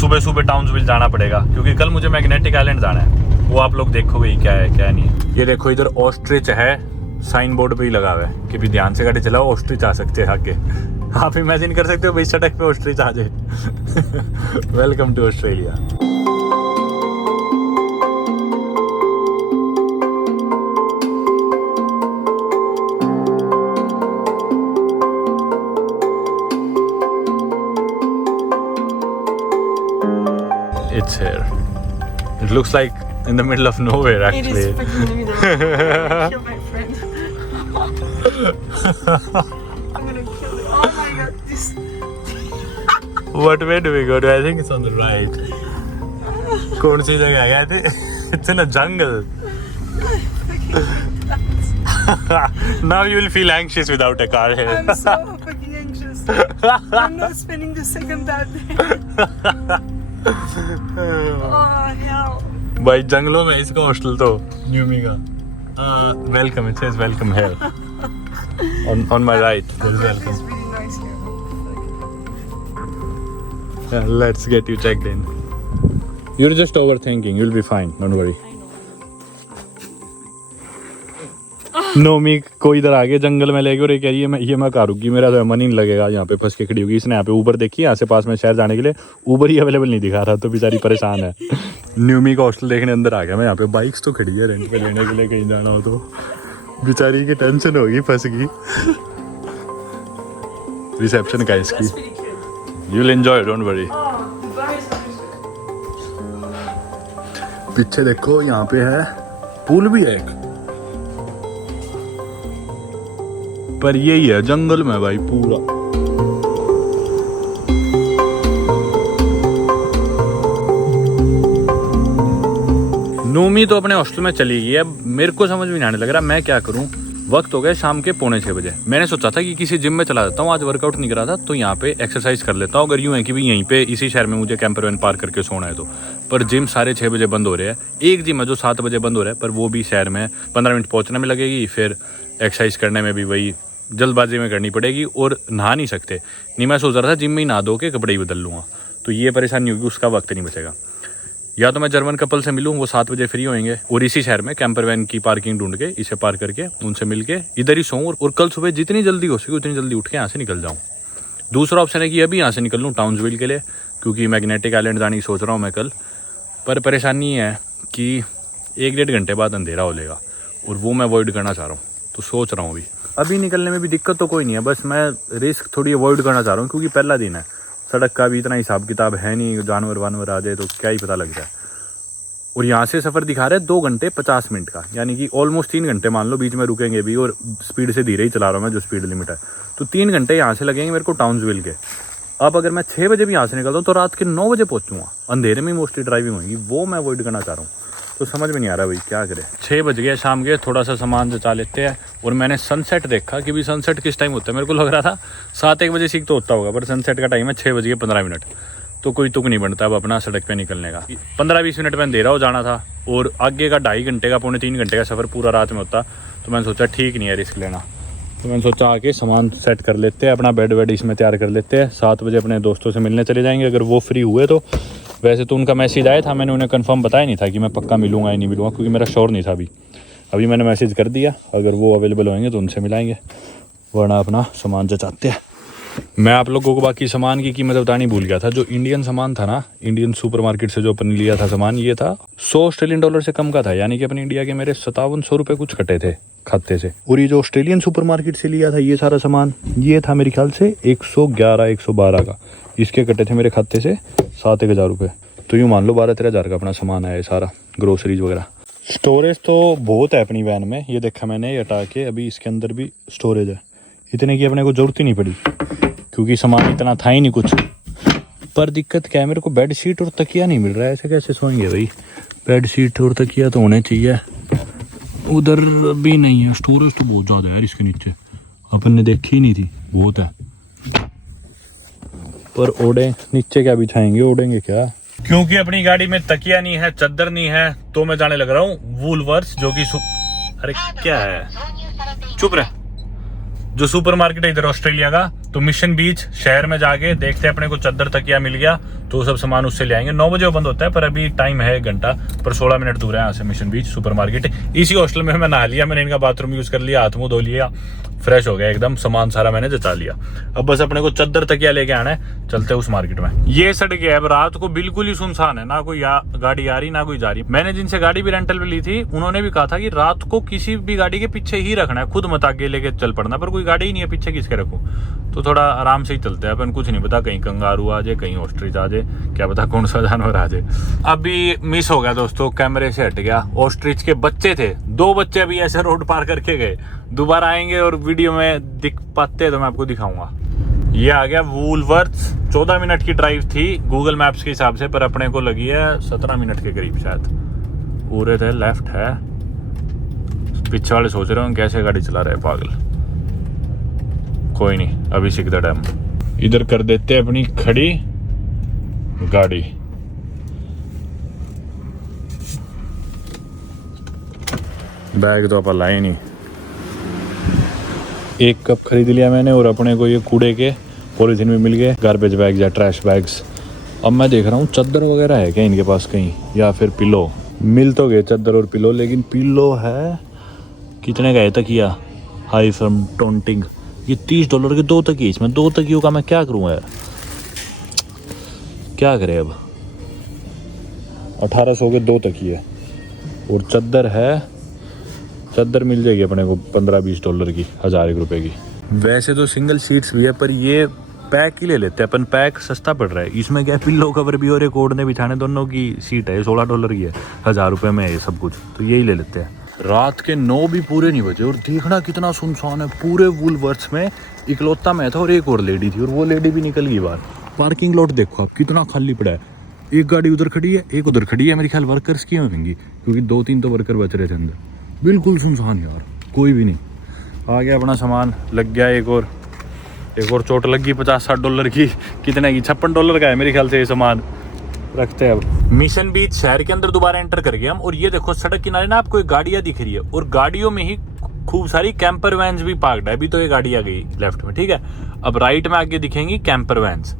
सुबह सुबह टाउन्सविल जाना पड़ेगा, क्योंकि कल मुझे मैग्नेटिक आइलैंड जाना है। वो आप लोग देखोगे ही क्या है क्या नहीं। ये देखो इधर ऑस्ट्रिच है, साइन बोर्ड पे ही लगा हुआ है कि भी ध्यान से गाड़ी चलाओ, ऑस्ट्रिच आ सकते हैं आगे। आप इमेजिन कर सकते हो भाई सड़क पे ऑस्ट्रिच आ जाए। Welcome to Australia. It's here. It looks like in the middle of nowhere actually. It is freaking in the middle. Kill my friend. I'm gonna kill it. Oh my god, this. What way do we go to? I think it's on the right. कौन सी जगह है? I think it's in a jungle. Now you will feel anxious without a car here. I'm so fucking anxious. I'm not spending the second that day. Oh hell. भाई जंगलों में इसका hostel तो न्यूमी का। Welcome, it says welcome here. On my right there is welcome. It's really nice here. Yeah, let's get you checked in. You're just overthinking, you'll be fine, don't worry. Nomi को इधर आगे जंगल में लेके और ये कह रही है मैं कहाँ रुकी, मेरा तो मन ही नहीं लगेगा, यहाँ पे फंस के खड़ी होगी। इसने यहाँ पे ऊबर देखी, यहाँ से पास में शहर जाने के लिए ऊबर ही अवेलेबल नहीं दिखा रहा, तो बेचारी परेशान है। न्यूमी का हॉस्टल देखने अंदर आ गया मैं। यहाँ पे बाइक्स तो खड़ी है रेंट पे लेने के लिए, कहीं जाना हो तो बेचारी की टेंशन होगी, फंस गई। रिसेप्शन का इसकी, That's pretty cute. You will enjoy, don't worry. Oh, the bar is पीछे देखो यहाँ पे है पुल भी है एक, पर यही है जंगल में भाई पूरा। नोमी तो अपने हॉस्टल में चली गई है। मेरे को समझ में नहीं आने लग रहा मैं क्या करूं। वक्त हो गया शाम के 5:45 बजे। मैंने सोचा था कि किसी जिम में चला जाता हूँ, आज वर्कआउट नहीं करा था तो यहाँ पे एक्सरसाइज कर लेता हूँ, अगर यूँ है कि भी यहीं पे इसी शहर में मुझे कैंपर वैन पार्क करके सोना है तो। पर जिम 6:30 बजे बंद हो रहे हैं। एक जिम है जो 7 बजे बंद हो रहा है, पर वो भी शहर में 15 मिनट पहुँचने में लगेगी, फिर एक्सरसाइज करने में भी वही जल्दबाजी में करनी पड़ेगी, और नहा नहीं सकते। नहीं, मैं सोच रहा था जिम में ही नहा धो के कपड़े ही बदल लूँगा, तो ये परेशानी होगी, उसका वक्त नहीं बचेगा। या तो मैं जर्मन कपल से मिलूँ, वो 7 बजे फ्री होंगे, और इसी शहर में कैंपर वैन की पार्किंग ढूंढ के इसे पार्क करके उनसे मिल के इधर ही सोऊं, और कल सुबह जितनी जल्दी हो सके उतनी जल्दी उठ के यहाँ से निकल जाऊँ। दूसरा ऑप्शन है कि अभी यहाँ से निकल लूँ टाउन्सविल के लिए, क्योंकि मैग्नेटिक आइलैंड जाने की सोच रहा हूँ मैं कल। पर परेशानी है कि 1-1.5 घंटे बाद अंधेरा हो जाएगा, और वो मैं अवॉइड करना चाह रहा हूँ, तो सोच रहा हूँ अभी निकलने में भी दिक्कत तो कोई नहीं है, बस मैं रिस्क थोड़ी अवॉइड करना चाह रहा हूँ, क्योंकि पहला दिन है। सड़क का भी इतना हिसाब किताब है नहीं, जानवर वानवर आ जाए तो क्या ही पता लग जाए। और यहाँ से सफ़र दिखा रहा है 2 घंटे 50 मिनट का, यानी कि ऑलमोस्ट 3 घंटे मान लो, बीच में रुकेंगे भी, और स्पीड से धीरे ही चला रहा हूँ मैं जो स्पीड लिमिट है, तो 3 घंटे यहाँ से लगेंगे मेरे को टाउन्सविल के। अब अगर मैं 6 बजे भी यहाँ से निकलता हूँ तो रात के 9 बजे पहुँचूँगा, अंधेरे में मोस्टली ड्राइविंग होगी, वो मैं अवॉइड करना चाह रहा हूँ। तो समझ में नहीं आ रहा भाई क्या करें। 6 बज गए शाम के, थोड़ा सा सामान जचा लेते हैं। और मैंने सनसेट देखा कि भाई सनसेट किस टाइम होता है, मेरे को लग रहा था 7-1 बजे सीख तो होता होगा, पर सनसेट का टाइम है 6 बज के 15 मिनट। तो कोई तुक नहीं बनता अब अपना सड़क पे निकलने का। 15-20 मिनट में अंधेरा हो जाना था, और आगे का 2.5 घंटे का 2.5-3 घंटे का सफ़र पूरा रात में होता। तो मैंने सोचा ठीक नहीं है रिस्क लेना, तो मैंने सोचा आके सामान सेट कर लेते हैं, अपना बेड वेड इसमें तैयार कर लेते हैं। 7 बजे अपने दोस्तों से मिलने चले जाएंगे अगर वो फ्री हुए तो। वैसे तो उनका मैसेज आया था, मैंने उन्हें कंफर्म बताया नहीं था कि मैं पक्का मिलूंगा या नहीं मिलूंगा, क्योंकि मेरा श्योर नहीं था अभी मैंने मैसेज कर दिया, अगर वो अवेलेबल होंगे तो उनसे मिलाएंगे, वरना अपना सामान जचाते हैं। मैं आप लोगों को बाकी सामान की कीमत बतानी भूल गया था। जो इंडियन सामान था ना, इंडियन सुपरमार्केट से जो अपन लिया था सामान, ये था 100 ऑस्ट्रेलियन डॉलर से कम का था, यानी कि अपने इंडिया के मेरे 5700 रुपये कुछ कटे थे खाते से। और ये जो ऑस्ट्रेलियन सुपरमार्केट से लिया था ये सारा सामान, ये था मेरे ख्याल से 111-112 का, इसके कटे थे मेरे खाते से 7-1 हज़ार रुपये। तो यूँ मान लो 12-13 हज़ार का अपना सामान है सारा, ग्रोसरीज वगैरह। स्टोरेज तो बहुत है अपनी वैन में, ये देखा मैंने हटा के, अभी इसके अंदर भी स्टोरेज है, इतने की अपने को ज़रूरत ही नहीं पड़ी क्योंकि सामान इतना था ही नहीं कुछ। पर दिक्कत क्या है, मेरे को बेड शीट और तकिया नहीं मिल रहा है, ऐसे कैसे सोएंगे भाई। बेड शीट और तकिया तो होने चाहिए, उधर भी नहीं है। स्टोरेज तो बहुत ज़्यादा है यार इसके नीचे, अपन ने देखी ही नहीं थी, बहुत है। पर ओढ़े नीचे क्या बिछाएंगे, ओढ़ेंगे क्या, क्योंकि अपनी गाड़ी में तकिया नहीं है, चद्दर नहीं है। तो मैं जाने लग रहा हूँ वूलवर्थ, जो कि अरे क्या है, चुप रहे, जो सुपरमार्केट है इधर ऑस्ट्रेलिया का। तो मिशन बीच शहर में जाके देखते हैं, अपने को चद्दर तकिया मिल गया तो सब सामान उससे ले आएंगे। 9 बजे वो बंद होता है, पर अभी टाइम है 1 घंटा, पर 16 मिनट दूर है यहाँ से मिशन बीच सुपरमार्केट। इसी हॉस्टल में मैं नहा लिया, मैंने इनका बाथरूम यूज कर लिया, हाथ मुंह धो लिया, फ्रेश हो गया एकदम, सामान सारा मैंने जचा लिया। अब बस अपने को चद्दर तकिया लेके आना है, चलते उस मार्केट में। ये सड़क है अब रात को बिल्कुल ही सुनसान है, ना कोई गाड़ी आ रही ना कोई जा रही। मैंने जिनसे गाड़ी भी रेंटल पे ली थी उन्होंने भी कहा था कि रात को किसी भी गाड़ी के पीछे ही रखना है, खुद मत आगे लेके चल पड़ना, पर कोई गाड़ी ही नहीं है, पीछे किसके रखूं। तो थोड़ा आराम से ही चलते हैं अपन, कुछ नहीं पता, कहीं कंगारू आ जाए, कहीं ऑस्ट्रिच आ जाए, क्या पता कौन सा जानवर आ जाए। अभी मिस हो गया दोस्तों, कैमरे से हट गया। ऑस्ट्रिच के बच्चे थे, 2 बच्चे अभी ऐसे रोड पार करके गए, दोबारा आएंगे और वीडियो में दिख पाते तो मैं आपको दिखाऊंगा। ये आ गया वूलवर्थ, 14 मिनट की ड्राइव थी गूगल मैप्स के हिसाब से, पर अपने को लगी है 17 मिनट के करीब शायद। पूरे थे, लेफ्ट है, पीछे वाले सोच रहे हो कैसे गाड़ी चला रहे पागल। कोई नहीं, अभी सीख द डैम। इधर कर देते हैं अपनी खड़ी गाड़ी। बैग तो अपन लाए नहीं, 1 कप खरीद लिया मैंने, और अपने को ये कूड़े के पॉलीथीन में मिल गए, गार्बेज बैग्स या ट्रैश बैग्स। अब मैं देख रहा हूँ चद्दर वगैरह है क्या इनके पास कहीं, या फिर पिलो। मिल तो गए चद्दर और पिलो, लेकिन पिलो है कितने का है तकिया, हाई फ्रॉम टोंटिंग, ये $30 के 2 तकिए। इसमें 2 तकियों का मैं क्या करूँ यार, क्या करें अब। 1800 के 2 तकिए, और चद्दर है, चद्दर मिल जाएगी अपने को $15-20 की, 1001 रुपये की। वैसे तो सिंगल सीट्स भी है, पर ये पैक ही ले लेते हैं अपन, पैक सस्ता पड़ रहा है। इसमें क्या पिल्लो कवर भी और एक ओढ़ने बिछाने दोनों की सीट है, $16 की है, 1000 रुपये में है ये सब कुछ, तो यही ले लेते हैं। रात के 9 भी पूरे नहीं बजे, और देखना कितना सुनसान है। पूरे वूलवर्थ में इकलौता मैं था और एक और लेडी थी, और वो लेडी भी निकल गई बाहर। पार्किंग लॉट देखो आप कितना खाली पड़ा है, एक गाड़ी उधर खड़ी है, एक उधर खड़ी है, मेरे ख्याल वर्कर्स की होंगी, क्योंकि 2-3 तो वर्कर बच रहे थे अंदर। बिल्कुल सुनसान यार, कोई भी नहीं। आ गया अपना सामान, लग गया एक और चोट लग गई $50-60 की, कितने की, $56 का है मेरे ख्याल से ये सामान। रखते हैं अब। मिशन बीच शहर के अंदर दोबारा एंटर कर गया हम, और ये देखो सड़क किनारे ना आपको एक गाड़ियां दिख रही है, और गाड़ियों में ही खूब सारी कैंपर वैन्स भी पार्क्ड है। अभी तो ये गाड़ी आ गई लेफ्ट में, ठीक है। अब राइट में आगे दिखेंगी कैंपर वैन्स,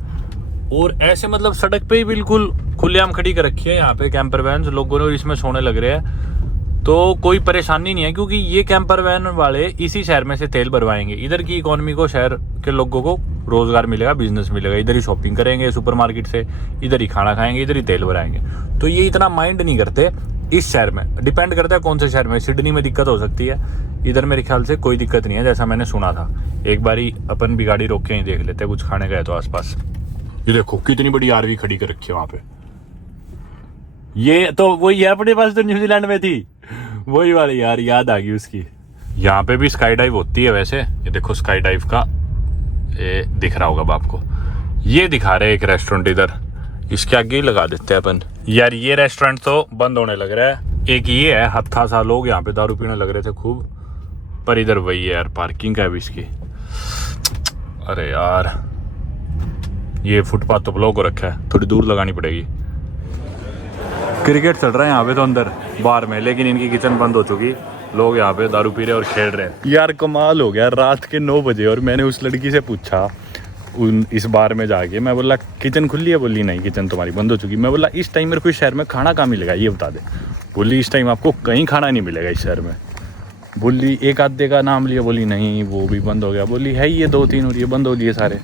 और ऐसे मतलब सड़क पे ही बिल्कुल खुलेआम खड़ी कर रखी है यहाँ पे कैंपर वैन्स लोगों ने, और इसमें सोने लग रहे हैं। तो कोई परेशानी नहीं है, क्योंकि ये कैंपर वैन वाले इसी शहर में से तेल भरवाएंगे। इधर की इकोनॉमी को, शहर के लोगों को रोजगार मिलेगा, बिजनेस मिलेगा, इधर ही शॉपिंग करेंगे सुपरमार्केट से, इधर ही खाना खाएंगे, इधर ही तेल भराएंगे। तो ये इतना माइंड नहीं करते इस शहर में, डिपेंड करता है कौन से शहर में। सिडनी में दिक्कत हो सकती है, इधर मेरे ख्याल से कोई दिक्कत नहीं है, जैसा मैंने सुना था। एक बारी अपन भी गाड़ी रोक के ही देख लेते हैं, कुछ खाने का है तो आसपास। ये देखो कितनी बड़ी आरवी खड़ी कर रखी है वहां पे। ये तो वही है अपने पास तो न्यूजीलैंड में थी, वही वाली यार, याद आ गई उसकी। यहाँ पे भी स्काई डाइव होती है वैसे। ये देखो स्काई डाइव का ये दिख रहा होगा आपको। ये दिखा रहे एक रेस्टोरेंट इधर, इसके आगे ही लगा देते हैं अपन। यार ये रेस्टोरेंट तो बंद होने लग रहा है। एक ये है, हत्था सा लोग यहाँ पे दारू पीने लग रहे थे खूब, पर इधर वही है यार, पार्किंग का है भी इसकी। अरे यार ये फुटपाथ तो ब्लॉक हो रखा है, थोड़ी दूर लगानी पड़ेगी। क्रिकेट चल रहा है यहाँ पे तो अंदर बार में, लेकिन इनकी किचन बंद हो चुकी। लोग यहाँ पे दारू पी रहे और खेल रहे हैं। यार कमाल हो गया, रात के 9 बजे और मैंने उस लड़की से पूछा इस बार में जाके, मैं बोला किचन खुली है? बोली नहीं किचन तुम्हारी बंद हो चुकी। मैं बोला इस टाइम मेरे को शहर में खाना कहाँ मिलेगा ये बता दे। बोली इस टाइम आपको कहीं खाना नहीं मिलेगा इस शहर में। बोली एक आधे का नाम लिया, बोली नहीं वो भी बंद हो गया। बोली है ये 2-3 और ये बंद हो लिए सारे,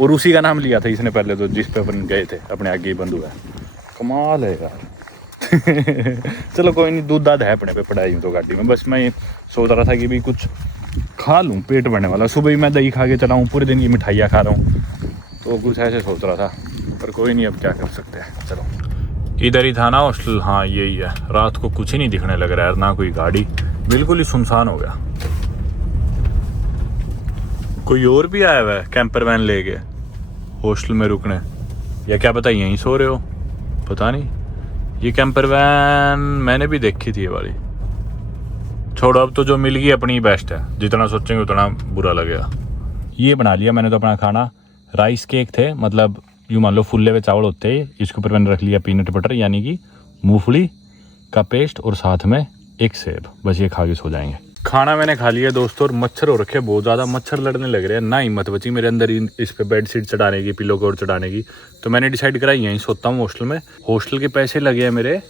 और उसी का नाम लिया था इसने पहले तो, जिस पे अपन गए थे अपने आगे ही बंद हुआ है। कमाल है यार। चलो कोई नहीं, दूध दाद है अपने पे पड़ा यूँ तो गाड़ी में। बस मैं सोच रहा था कि भी कुछ खा लूँ, पेट भरने वाला। सुबह ही मैं दही खा के चला हूँ, पूरे दिन की मिठाइयाँ खा रहा हूँ, तो कुछ ऐसे सोच रहा था, पर कोई नहीं, अब क्या कर सकते हैं। चलो इधर ही था ना हॉस्टल, हाँ यही है। रात को कुछ ही नहीं दिखने लग रहा है, ना कोई गाड़ी, बिल्कुल ही सुनसान हो गया। कोई और भी आया हुआ है कैंपर वैन लेके हॉस्टल में रुकने, या क्या पता यहीं सो रहे हो, पता नहीं। ये कैंपर वैन मैंने भी देखी थी ये वाली। छोड़ो, अब तो जो मिल गई अपनी बेस्ट है, जितना सोचेंगे उतना बुरा लगेगा। ये बना लिया मैंने तो अपना खाना। राइस केक थे, मतलब यूँ मान लो फुल्ले हुए चावल होते हैं, इसके ऊपर मैंने रख लिया पीनट बटर यानी कि मूंगफली का पेस्ट, और साथ में एक सेब। बस ये खा के सो जाएंगे। खाना मैंने खा लिया दोस्तों, और मच्छर हो रखे बहुत ज़्यादा, मच्छर लड़ने लग रहे हैं। ना हिम्मत बची मेरे अंदर इस पे बेड शीट चढ़ाने की, पिलो कवर चढ़ाने की, तो मैंने डिसाइड करा यहीं सोता हूँ हॉस्टल में। हॉस्टल के पैसे लगे हैं मेरे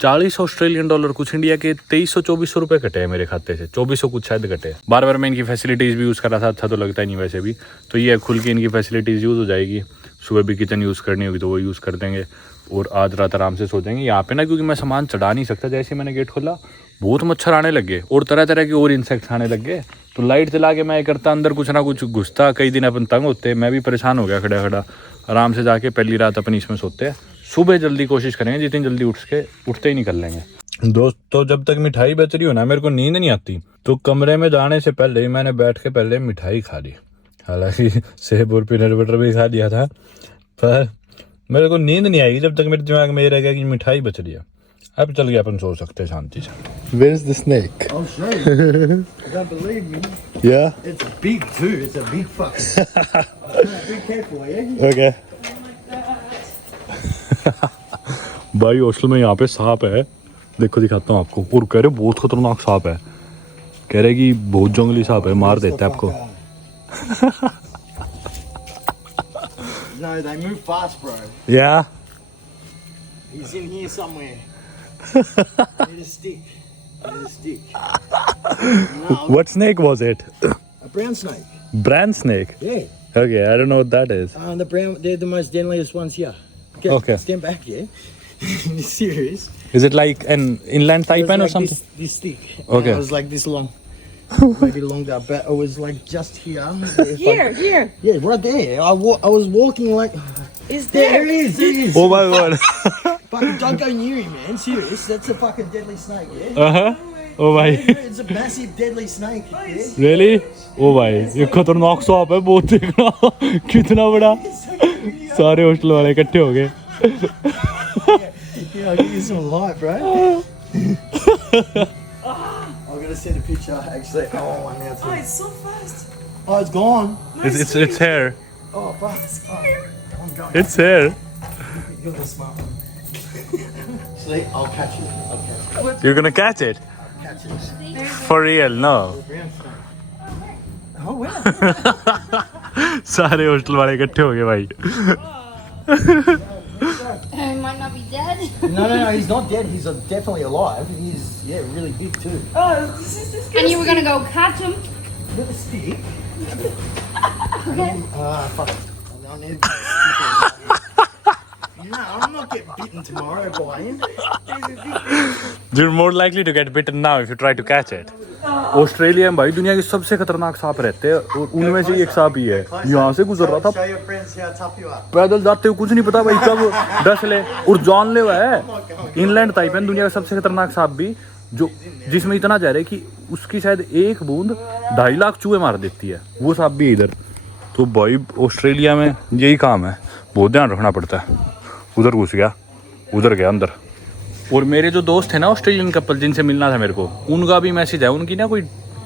40 ऑस्ट्रेलियन डॉलर, कुछ इंडिया के 2300-2400 रुपये कटे हैं मेरे खाते से, 2400 कुछ शायद कटे। बार बार मैं इनकी फैसिलिटीज़ भी यूज़ कर रहा था, अच्छा तो लगता ही नहीं वैसे भी। तो ये खुल के इनकी फैसिलिटीज़ यूज़ हो जाएगी। सुबह भी किचन यूज़ करनी होगी तो वो यूज़ कर देंगे, और आज रात आराम से सो जाएंगे यहाँ पे ना, क्योंकि मैं सामान चढ़ा नहीं सकता। जैसे मैंने गेट खोला बहुत मच्छर आने लग गए, और तरह तरह के और इंसेक्ट्स आने लग गए। तो लाइट चला के मैं ये करता, अंदर कुछ ना कुछ घुसता। कई दिन अपन तंग होते, मैं भी परेशान हो गया खड़ा खड़ा। आराम से जाके पहली रात अपनी इसमें सोते हैं। सुबह जल्दी कोशिश करेंगे, जितनी जल्दी उठते ही निकल लेंगे। दोस्तों जब तक मिठाई बच रही हो ना, मेरे को नींद नहीं आती, तो कमरे में जाने से पहले ही मैंने बैठ के पहले मिठाई खा ली। हालांकि सेब और पीनट बटर भी खा लिया था, पर मेरे को नींद नहीं आएगी जब तक मेरे दिमाग में ये रह गया कि मिठाई बच रही है। अब चल गया, अपन सो सकते हैं शांति से। Where's the snake? I'll show you. You don't believe me? Yeah? It's big too. It's a big fucker. Be careful, yeah? Okay. भाई हॉस्टल में यहाँ पे सांप है, देखो दिखाता हूँ आपको। और कह रहे बहुत खतरनाक सांप है, कह रहे कि बहुत जंगली सांप है, मार देता है आपको। No, they move fast, bro. Yeah. He's in here somewhere. Need a stick. Need a stick. No, What snake was it? a brown snake. Brand snake. Yeah. Okay, I don't know what that is. The brown. They're the most deadliest ones here. Okay. Stand back, yeah. You're serious? Is it like an inland It was taipan or like something? This thick. Okay. It was like this long. Maybe longer, but it was like just here. Here. Yeah, right there. I was walking like. Is There there? it is. There it is. Oh my god. Fucking don't go near him, man. Serious. That's a fucking deadly snake, yeah? Uh-huh. Oh भाई, It's a massive deadly snake. Yeah? really? Oh भाई, ये खतरनाक सांप है बहुत, देखना कितना बड़ा। सारे हॉस्टल वाले इकट्ठे हो गए। Yeah, I'll give you some light, bro. I'm gonna send a picture. Actually, I want one now too. It's so fast. Oh, it's gone. It's here. Oh, fuck. Oh, I'm going. It's here. You're the smart one. See, I'll catch you. I'll catch you. You're gonna catch it? Catch it. For real? No. Brown snake. Oh, wow. सारे hostel वाले इकट्ठे हो गए भाई। He might not be dead. No, he's not dead. He's definitely alive. He's, really big too. Oh, this is this. And you were gonna go catch him. With a stick. Fuck it. I need No, I'm not getting bitten tomorrow by him. You're more likely to get bitten now if you try to catch it. Australia में भाई दुनिया के सबसे खतरनाक सांप रहते हैं और उनमें से एक सांप ही है। यहाँ से गुजर रहा था, Show your friends how tough you are. पैदल जाते हुए कुछ नहीं पता भाई कब डस ले, और जानलेवा है। इनलैंड टाइप है दुनिया का सबसे खतरनाक सांप भी, जो जिसमें इतना जहर है कि उसकी शायद एक बूंद 2.5 लाख चूहे मार देती है। वो सांप भी इधर। तो भाई ऑस्ट्रेलिया में यही काम है, बहुत ध्यान रखना पड़ता है। उधर घुस गया, उधर गया अंदर। और मेरे जो दोस्त है ना ऑस्ट्रेलियन कपल जिनसे मिलना था मेरे को, उनका भी मैसेज है। उनकी ना कोई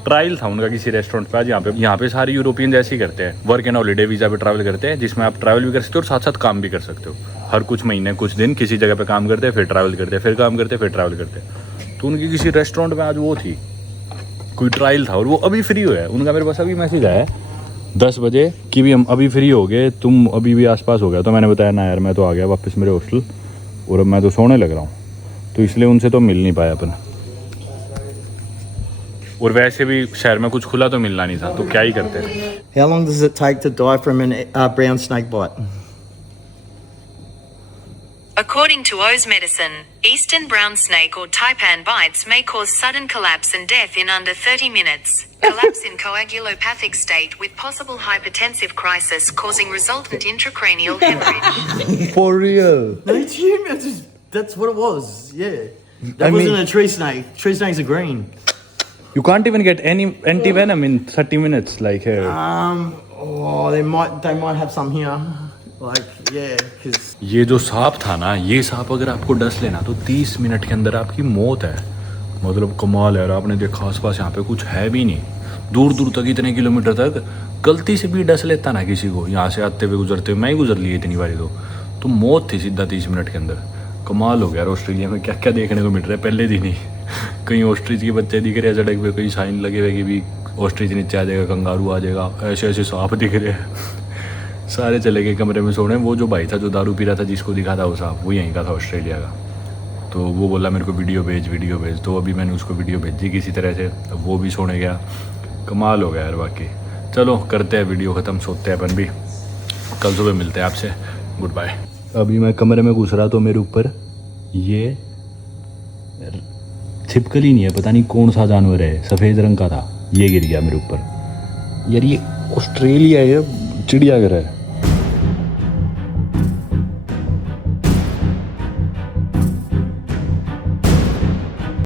ट्रायल था उनका किसी रेस्टोरेंट पे आज। यहाँ पे सारे यूरोपियन जैसे ही करते हैं, वर्क एंड हॉलीडे वीज़ा पे ट्रैवल करते हैं, जिसमें आप ट्रैवल भी कर सकते हो और साथ साथ काम भी कर सकते हो। हर कुछ महीने कुछ दिन किसी जगह पे काम करते हैं, फिर ट्रैवल करते हैं, फिर काम करते हैं, फिर ट्रैवल करते हैं। तो उनकी किसी रेस्टोरेंट में आज वो थी, कोई ट्रायल था और वो अभी फ्री हुआ है। उनका मेरे पास अभी मैसेज आया है 10 बजे कि भी हम अभी फ्री हो गए, तुम अभी भी आसपास हो गया। तो मैंने बताया ना यार, मैं तो आ गया वापस मेरे हॉस्टल और अब मैं तो सोने लग रहा हूँ, तो इसलिए उनसे तो मिल नहीं पाया अपन। और वैसे भी शहर में कुछ खुला तो मिलना नहीं था, तो क्या ही करते हैं। How long does it take to die from a brown snake bite? According to Oz Medicine, eastern brown snake or taipan bites may cause sudden collapse and death in under 30 minutes. Collapse in coagulopathic state with possible hypertensive crisis causing resultant intracranial hemorrhage. For real? No, it's human. That's what it was. Yeah. That wasn't a tree snake. Tree snakes are green. You can't even get any anti-venom in 30 minutes like here. They might have some here. Like, yeah, because ये जो सांप था ना, ये सांप अगर आपको डस लेना तो 30 मिनट के अंदर आपकी मौत है। मतलब कमाल है। आपने देखा आसपास यहाँ पे कुछ है भी नहीं, दूर दूर तक इतने किलोमीटर तक गलती से भी डस लेता ना किसी को, यहाँ से आते हुए गुजरते हुए, मैं ही गुजर लिए इतनी बारी तो मौत थी सीधा 30 मिनट के अंदर। कमाल हो गया यार, ऑस्ट्रेलिया में क्या क्या देखने को मिल रहा है। पहले दिन ही कहीं ऑस्ट्रिच के बच्चे दिख रहे हैं सड़क पे, कहीं साइन लगे हुए कि भी ऑस्ट्रिच नीचे आ जाएगा, कंगारू आ जाएगा, ऐसे ऐसे सांप दिख रहे हैं। सारे चले गए कमरे में सोने। वो जो भाई था जो दारू पी रहा था, जिसको दिखा था वो सांप, वो यहीं का था ऑस्ट्रेलिया का। तो वो बोला मेरे को वीडियो भेज। तो अभी मैंने उसको वीडियो भेजी किसी तरह से, अब वो भी सोने गया। कमाल हो गया यार बाकी। चलो करते हैं वीडियो ख़त्म, सोते हैं अपन भी, कल सुबह मिलते हैं आपसे। Goodbye. अभी मैं कमरे में घुस रहा तो मेरे ऊपर ये छिपकली नहीं है, पता नहीं कौन सा जानवर है, सफ़ेद रंग का था, ये गिर गया मेरे ऊपर। यार ये ऑस्ट्रेलिया है, चिड़ियाघर है।